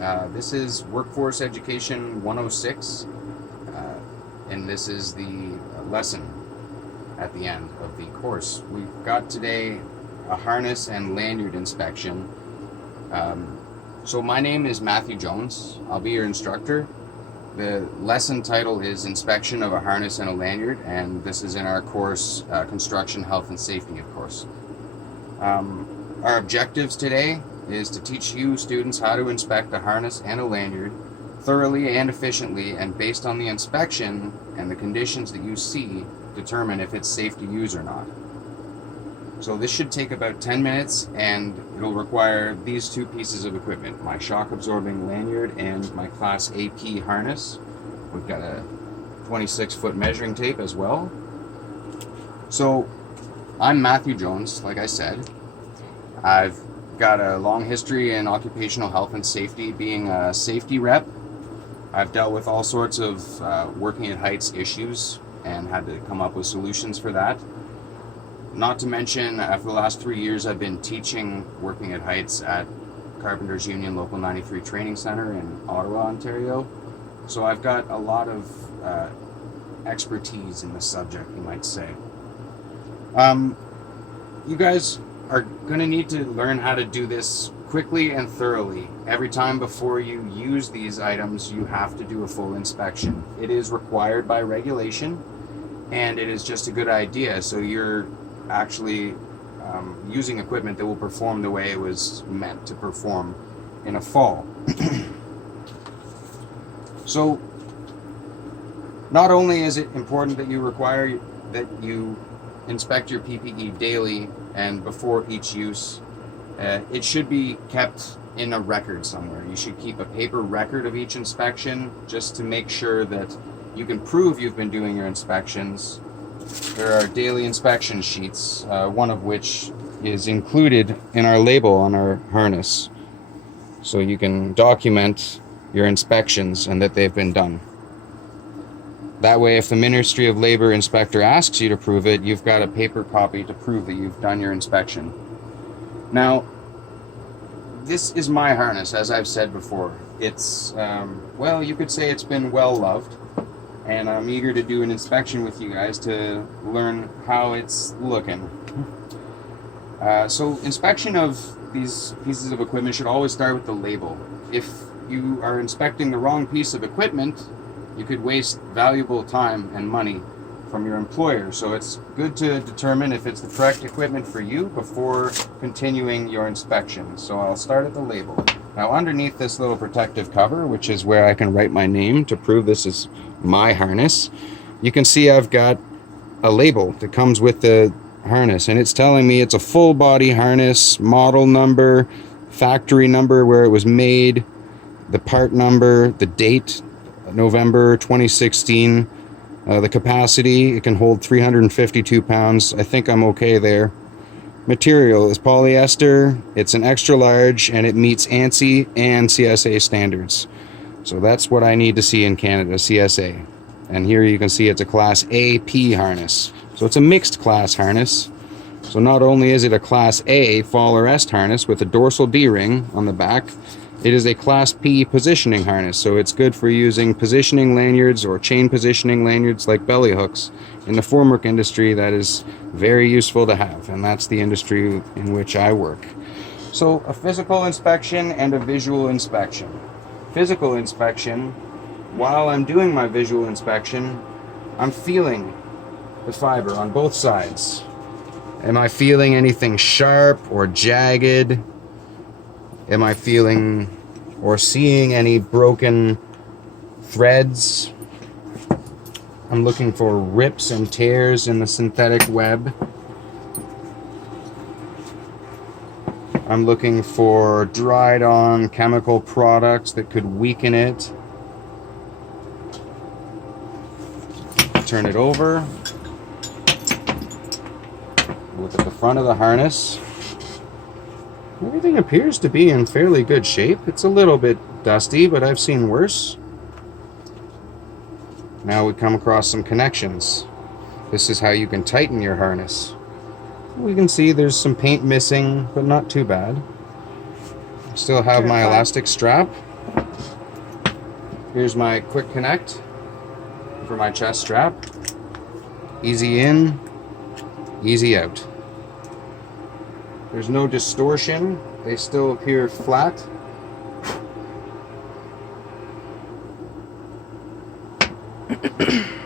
This is Workforce Education 106, and this is the lesson at the end of the course. We've got today a harness and lanyard inspection. So my name is Matthew Jones. I'll be your instructor. The lesson title is Inspection of a Harness and a Lanyard, and this is in our course, Construction, Health, and Safety, of course. Our objectives today is to teach you students how to inspect a harness and a lanyard thoroughly and efficiently, and based on the inspection and the conditions that you see, determine if it's safe to use or not. So this should take about 10 minutes, and it'll require these two pieces of equipment, my shock absorbing lanyard and my Class AP harness. We've got a 26-foot measuring tape as well. So I'm Matthew Jones, like I said. I've got a long history in occupational health and safety, being a safety rep. I've dealt with all sorts of working at heights issues and had to come up with solutions for that. Not to mention, for the last 3 years, I've been teaching working at heights at Carpenters Union Local 93 Training Center in Ottawa, Ontario. So I've got a lot of expertise in this subject, you might say. You guys are going to need to learn how to do this quickly and thoroughly. Every time before you use these items, you have to do a full inspection. It is required by regulation, and it is just a good idea. So you're actually using equipment that will perform the way it was meant to perform in a fall. So not only is it important that you require that you inspect your PPE daily and before each use, it should be kept in a record somewhere. You should keep a paper record of each inspection just to make sure that you can prove you've been doing your inspections. There are daily inspection sheets, one of which is included in our label on our harness, so you can document your inspections and that they've been done. That way, if the Ministry of Labor inspector asks you to prove it, you've got a paper copy to prove that you've done your inspection. Now, this is my harness, as I've said before. It's, well, you could say it's been well loved, and I'm eager to do an inspection with you guys to learn how it's looking. So inspection of these pieces of equipment should always start with the label. If you are inspecting the wrong piece of equipment, you could waste valuable time and money from your employer. So it's good to determine if it's the correct equipment for you before continuing your inspection. So I'll start at the label. Now underneath this little protective cover, which is where I can write my name to prove this is my harness, you can see I've got a label that comes with the harness, and it's telling me it's a full body harness, model number, factory number where it was made, the part number, the date, November 2016, the capacity, it can hold 352 pounds. I think I'm okay there. Material is polyester, it's an extra large, and it meets ANSI and CSA standards. So that's what I need to see in Canada, CSA. And here you can see it's a Class AP harness. So it's a mixed class harness. So not only is it a Class A fall arrest harness with a dorsal D-ring on the back, it is a Class P positioning harness, so it's good for using positioning lanyards or chain positioning lanyards like belly hooks. In the formwork industry, that is very useful to have, and that's the industry in which I work. So a physical inspection and a visual inspection. Physical inspection, while I'm doing my visual inspection, I'm feeling the fiber on both sides. Am I feeling anything sharp or jagged? Am I feeling or seeing any broken threads? I'm looking for rips and tears in the synthetic web. I'm looking for dried on chemical products that could weaken it. Turn it over. Look at the front of the harness. Everything appears to be in fairly good shape. It's a little bit dusty, but I've seen worse. Now we come across some connections. This is how you can tighten your harness. We can see there's some paint missing, but not too bad. Still have my elastic strap. Here's my quick connect for my chest strap. Easy in, easy out. There's no distortion. They still appear flat.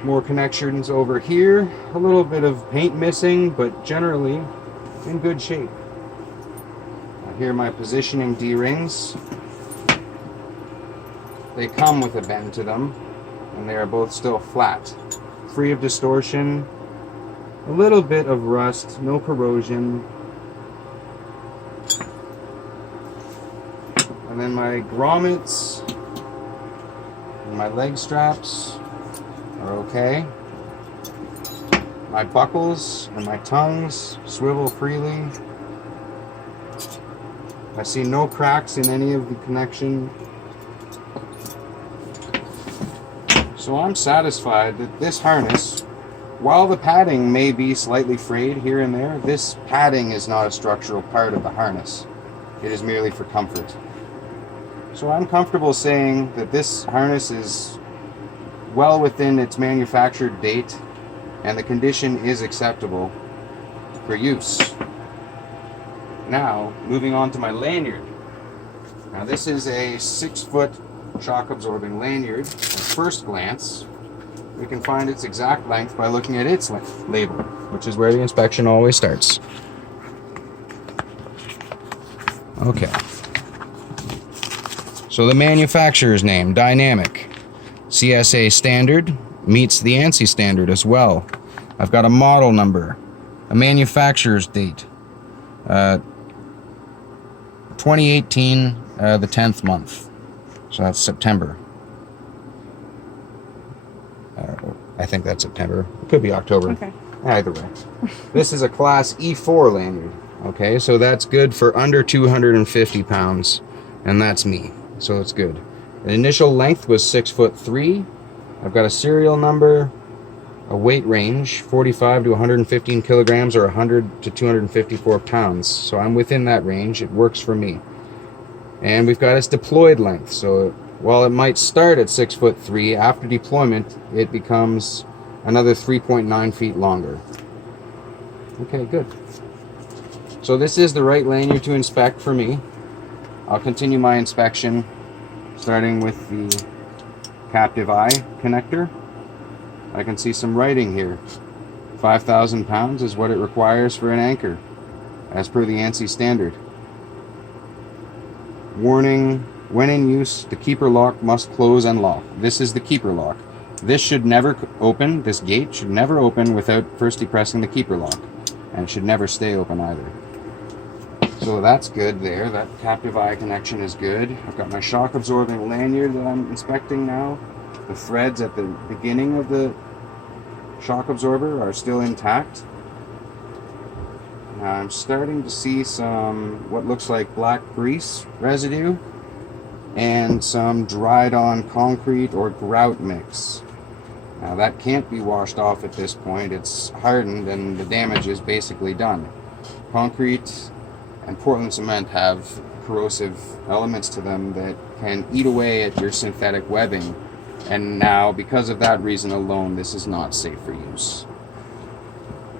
More connections over here. A little bit of paint missing, but generally in good shape. Here are my positioning D-rings. They come with a bend to them, and they are both still flat. Free of distortion. A little bit of rust, no corrosion. And then my grommets and my leg straps are okay. My buckles and my tongues swivel freely. I see no cracks in any of the connection. So I'm satisfied that this harness, while the padding may be slightly frayed here and there, this padding is not a structural part of the harness. It is merely for comfort. So I'm comfortable saying that this harness is well within its manufactured date and the condition is acceptable for use. Now, moving on to my lanyard. Now this is a 6-foot shock absorbing lanyard. At first glance, we can find its exact length by looking at its label, which is where the inspection always starts. Okay. So the manufacturer's name, Dynamic. CSA standard meets the ANSI standard as well. I've got a model number, a manufacturer's date, 2018, the 10th month. So that's September. I think that's September. It could be October. Okay. Either way. This is a class E4 lanyard. Okay, so that's good for under 250 pounds, and that's me. So it's good. The initial length was 6'3". I've got a serial number, a weight range, 45 to 115 kilograms or 100 to 254 pounds. So I'm within that range. It works for me. And we've got its deployed length. So while it might start at 6'3", after deployment, it becomes another 3.9 feet longer. Okay, good. So this is the right lanyard to inspect for me. I'll continue my inspection, starting with the captive eye connector. I can see some writing here. 5,000 pounds is what it requires for an anchor, as per the ANSI standard. Warning, when in use, the keeper lock must close and lock. This is the keeper lock. This should never open, this gate should never open without first depressing the keeper lock. And it should never stay open either. So that's good there. That captive eye connection is good. I've got my shock absorbing lanyard that I'm inspecting now. The threads at the beginning of the shock absorber are still intact. Now I'm starting to see some what looks like black grease residue and some dried on concrete or grout mix. Now that can't be washed off at this point. It's hardened and the damage is basically done. Concrete and Portland cement have corrosive elements to them that can eat away at your synthetic webbing. And now, because of that reason alone, this is not safe for use.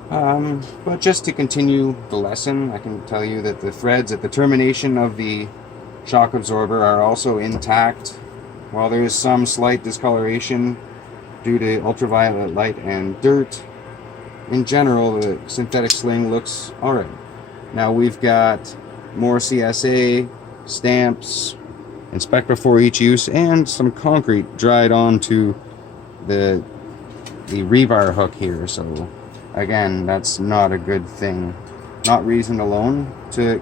But just to continue the lesson, I can tell you that the threads at the termination of the shock absorber are also intact. While there is some slight discoloration due to ultraviolet light and dirt, in general, the synthetic sling looks alright. Now we've got more CSA, stamps, inspect before each use, and some concrete dried onto the rebar hook here. So again, that's not a good thing. Not reason alone to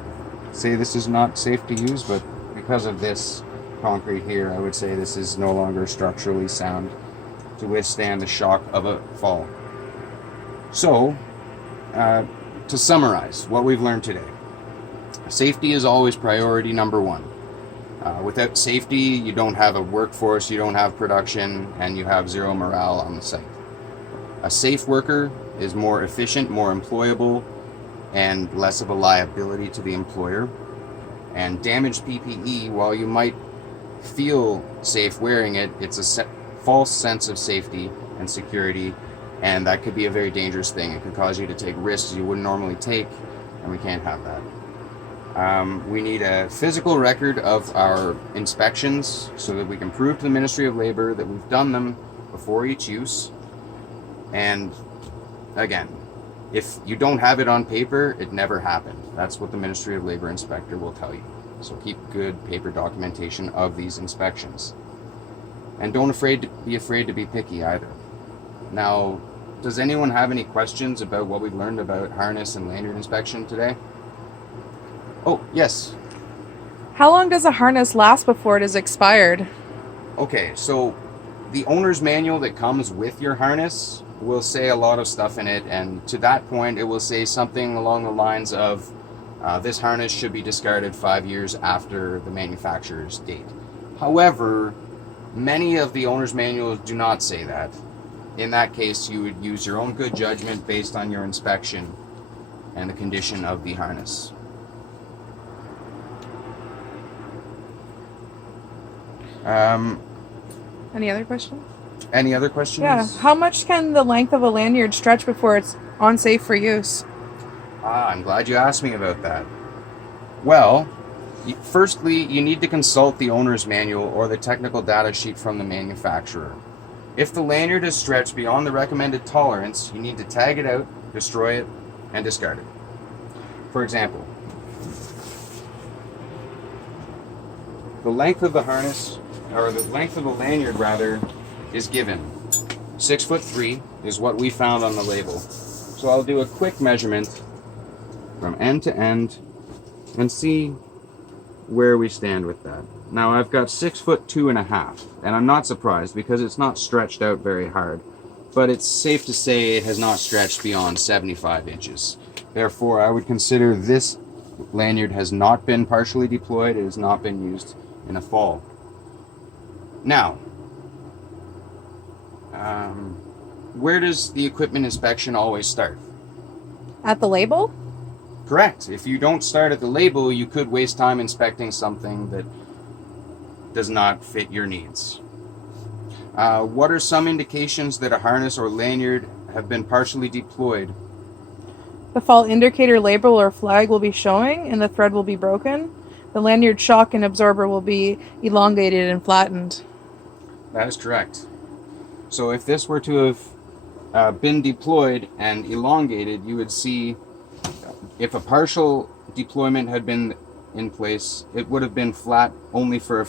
say this is not safe to use, but because of this concrete here, I would say this is no longer structurally sound to withstand the shock of a fall. So, to summarize what we've learned today, safety is always priority number one. Without safety, you don't have a workforce, you don't have production, and you have zero morale on the site. A safe worker is more efficient, more employable, and less of a liability to the employer. And damaged PPE, while you might feel safe wearing it, it's a false sense of safety and security, and that could be a very dangerous thing. It could cause you to take risks you wouldn't normally take, and we can't have that. We need a physical record of our inspections so that we can prove to the Ministry of Labor that we've done them before each use. And again, if you don't have it on paper, it never happened. That's what the Ministry of Labor inspector will tell you. So keep good paper documentation of these inspections. And don't be afraid to be picky either. Now, does anyone have any questions about what we've learned about harness and lanyard inspection today? Oh, yes. How long does a harness last before it is expired? Okay, so the owner's manual that comes with your harness will say a lot of stuff in it, and to that point it will say something along the lines of this harness should be discarded 5 years after the manufacturer's date. However, many of the owner's manuals do not say that. In that case, you would use your own good judgment based on your inspection and the condition of the harness. Any other questions? Any other questions? Yeah. How much can the length of a lanyard stretch before it's unsafe for use? I'm glad you asked me about that. Well, firstly, you need to consult the owner's manual or the technical data sheet from the manufacturer. If the lanyard is stretched beyond the recommended tolerance, you need to tag it out, destroy it, and discard it. For example, the length of the harness, or the length of the lanyard rather, is given. 6'3" is what we found on the label. So I'll do a quick measurement from end to end and see where we stand with that. Now I've got 6'2.5", and I'm not surprised because it's not stretched out very hard, but it's safe to say it has not stretched beyond 75 inches. Therefore, I would consider this lanyard has not been partially deployed, it has not been used in a fall. Now, where does the equipment inspection always start? At the label? Correct. If you don't start at the label, you could waste time inspecting something that does not fit your needs. What are some indications that a harness or lanyard have been partially deployed? The fault indicator label or flag will be showing and the thread will be broken. The lanyard shock and absorber will be elongated and flattened. That is correct. So if this were to have been deployed and elongated, you would see if a partial deployment had been in place, it would have been flat only for